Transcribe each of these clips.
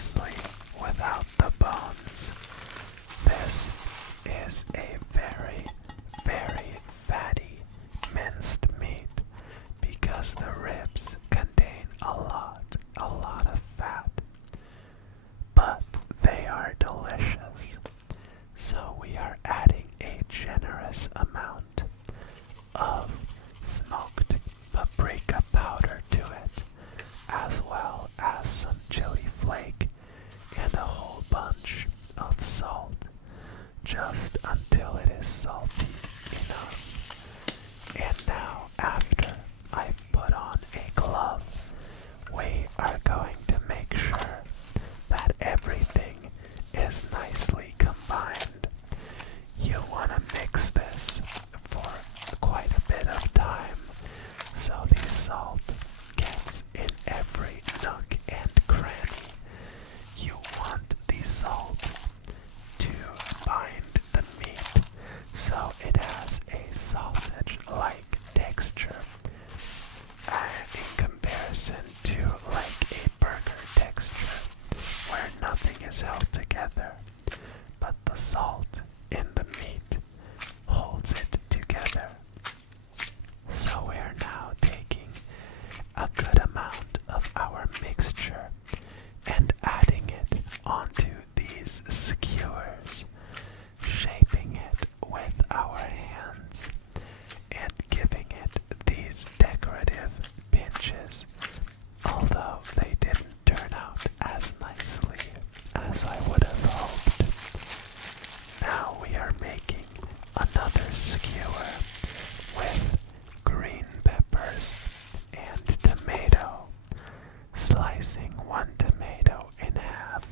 obviously without the bones. This is a very, very fatty minced meat because the ribs contain a lot of fat. But they are delicious. So we are adding a generous amount of smoked paprika powder to it, as well as some chili flake and a whole bunch of salt, just until it is salty enough. And now, after I've put on a glove, we are going to make sure that everything is nicely combined. You want to mix this for quite a bit of time so the salt gets in every nook and cranny. You want the salt to bind the meat so it has a sausage-like texture in comparison to like a burger texture where nothing is held together, but the salt in the meat holds it together. So we're now taking a good amount of our mixture and adding it onto these skewers, shaping it with our hands and giving it these decorative pinches, although they didn't turn out as nicely as I would have hoped. Now we are making another skewer with green peppers and tomato, slicing one tomato in half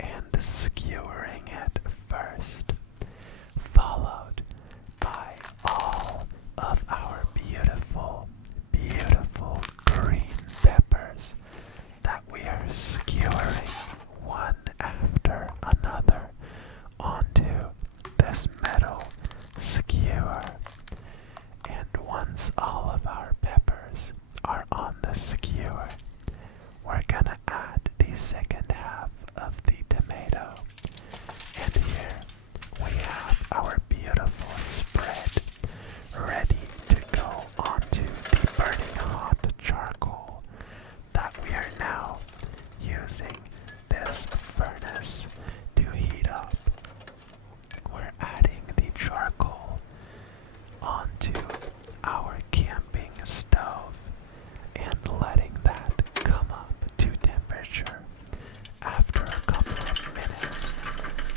and skewering it first, followed by all of our beautiful, beautiful green peppers that we are skewering one after another onto this metal skewer. And once all of our peppers are on the skewer, we're gonna add the second half of the tomato. And here we have our beautiful spread ready to go onto the burning hot charcoal that we are now using this furnace to heat up. We're adding the charcoal onto our camping stove and letting that come up to temperature. After a couple of minutes,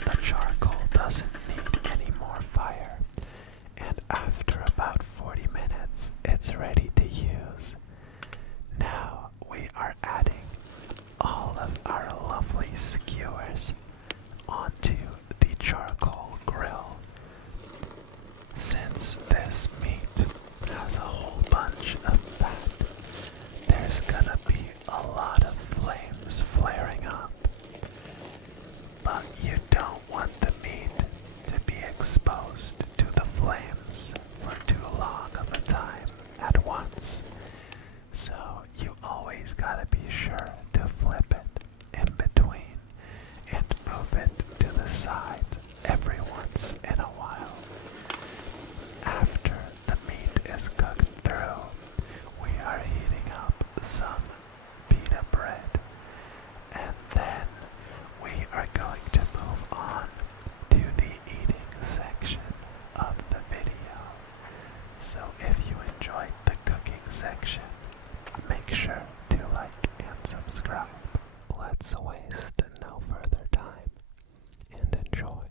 the charcoal doesn't need any more fire, and after about 40 minutes, it's ready to use. Now we are adding all of our lovely skewers onto the charcoal grill. Since this meat has a whole bunch of fat, there's gonna be a lot of flames flaring up. But you don't want the meat to be exposed to the flames for too long of a time at once. So you always gotta be sure to flip it in between and move it to the sides every once in a while. After the meat is cooked through, we are heating up some pita bread, and then we are going to move on to the eating section of the video. So if you enjoyed the cooking section, make sure to like and subscribe. Let's waste no further time and enjoy.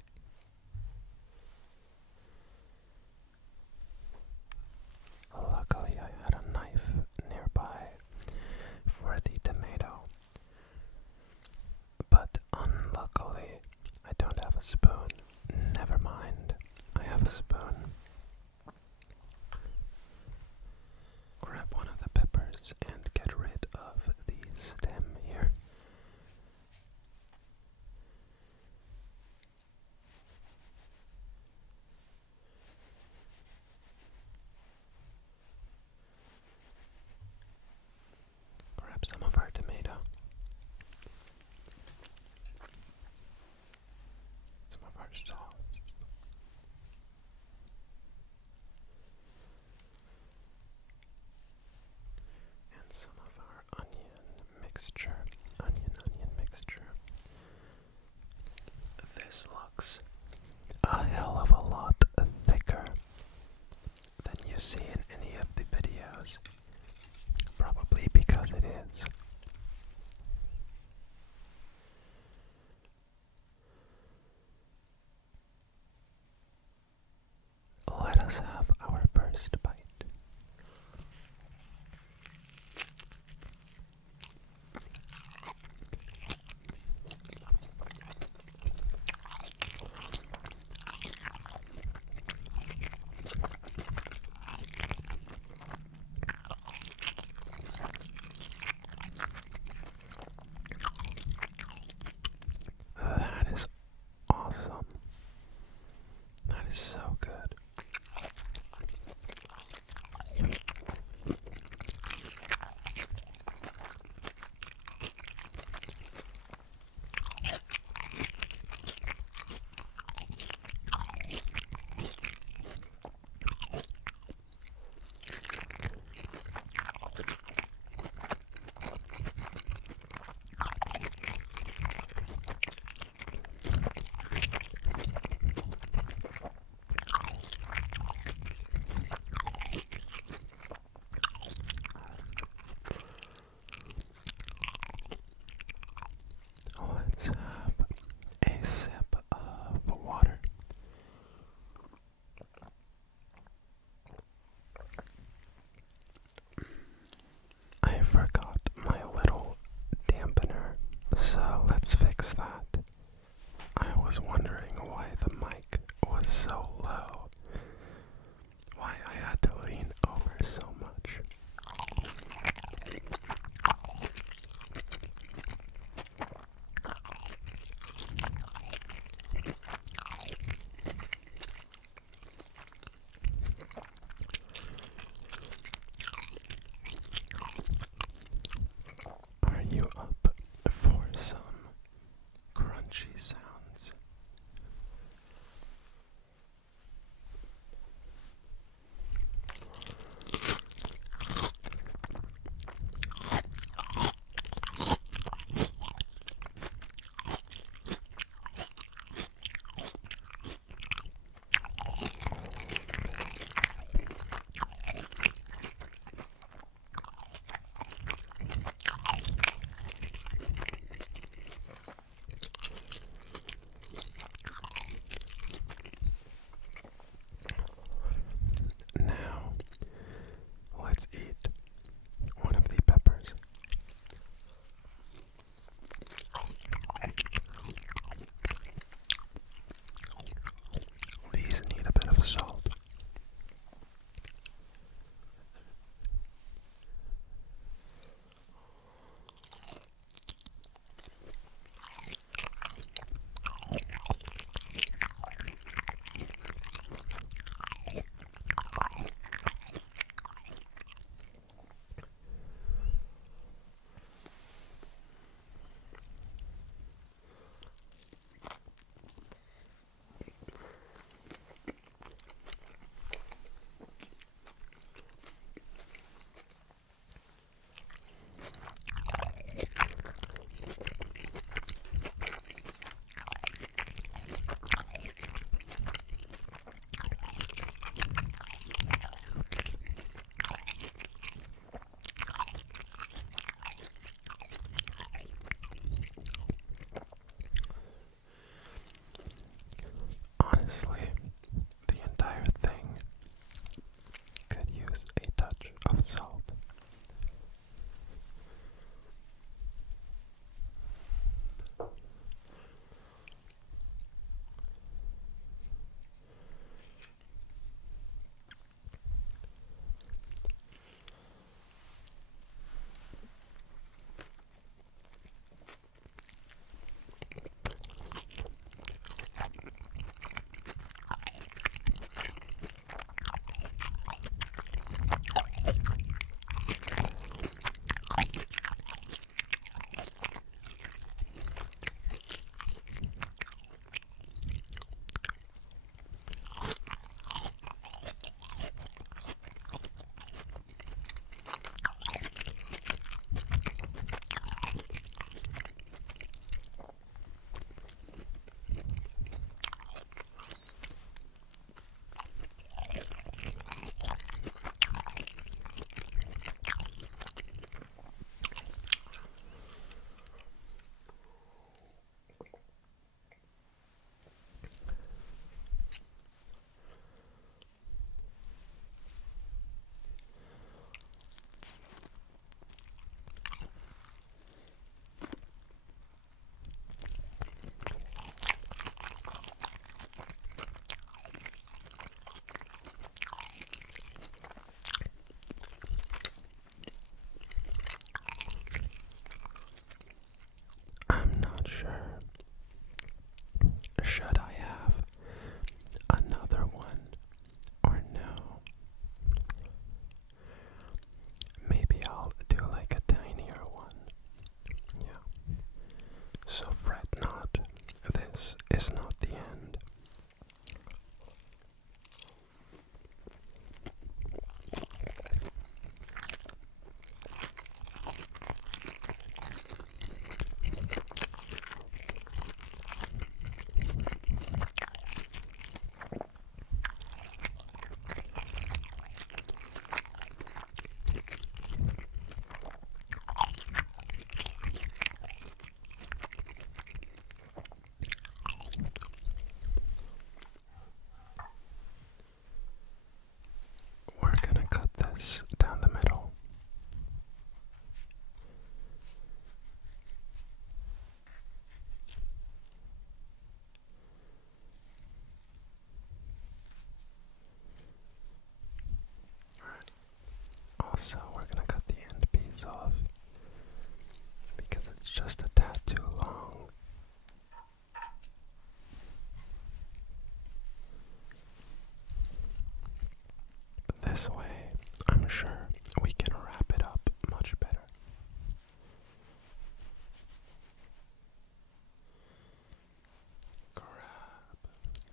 this way, I'm sure we can wrap it up much better.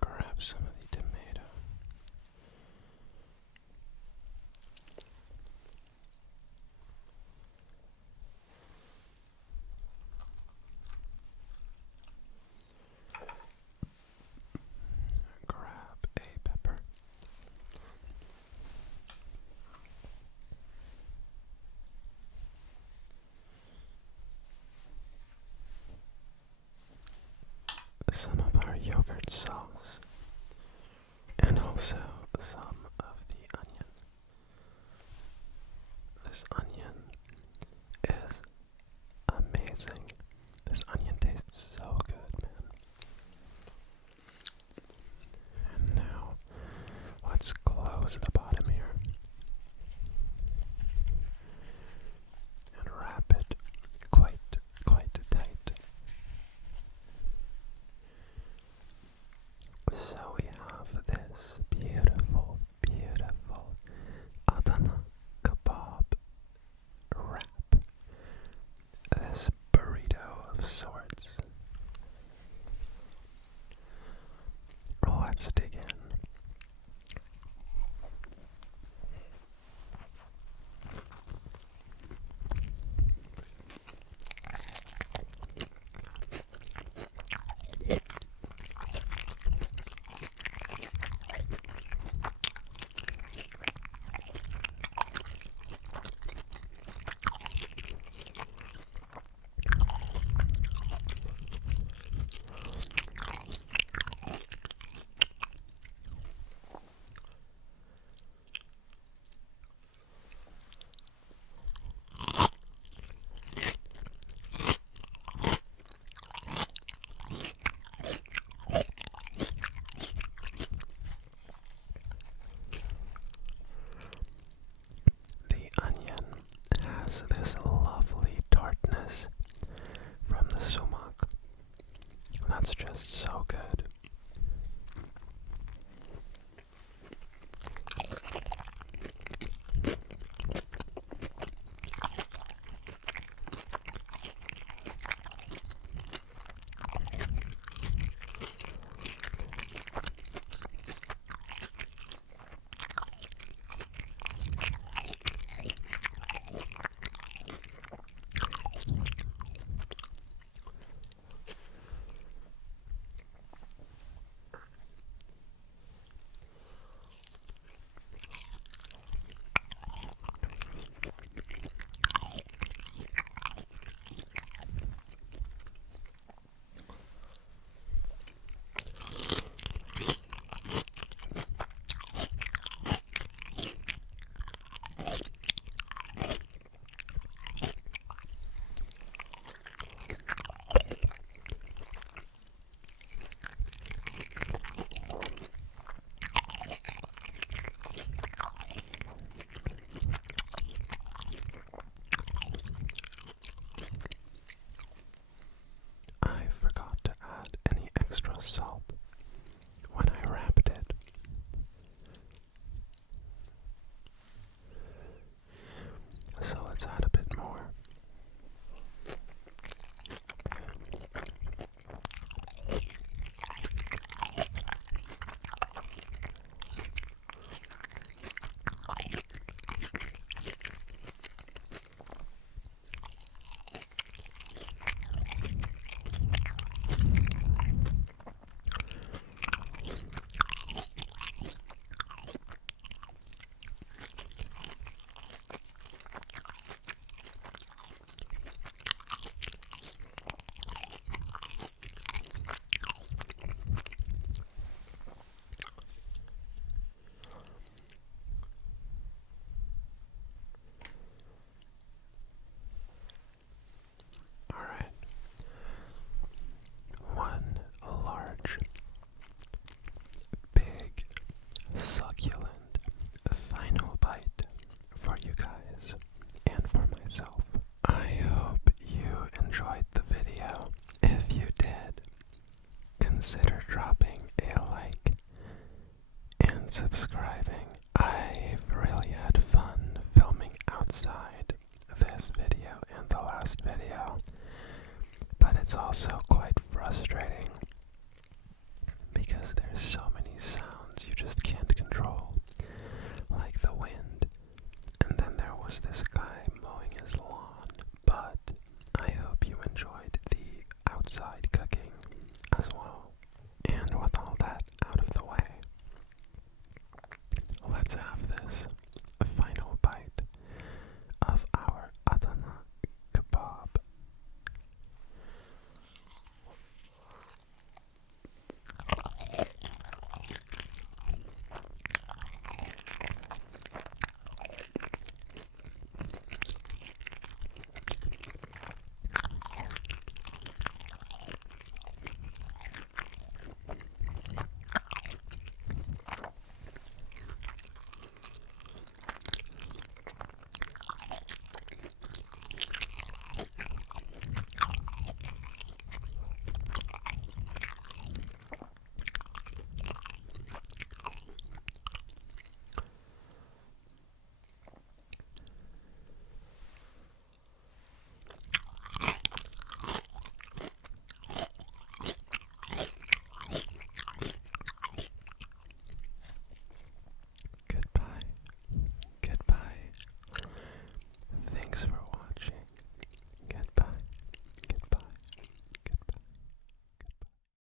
Grab some of the tomato. Grab a pepper. Some of our yogurt sauce, and also some of the onion. This onion is amazing. This onion tastes so good, man. And now, let's close the bottom here and wrap it quite tight. So we have this beautiful Adana Kebab wrap. This burrito of sorts. Let's dig in. The onion has this lovely tartness from the sumac. That's just so good.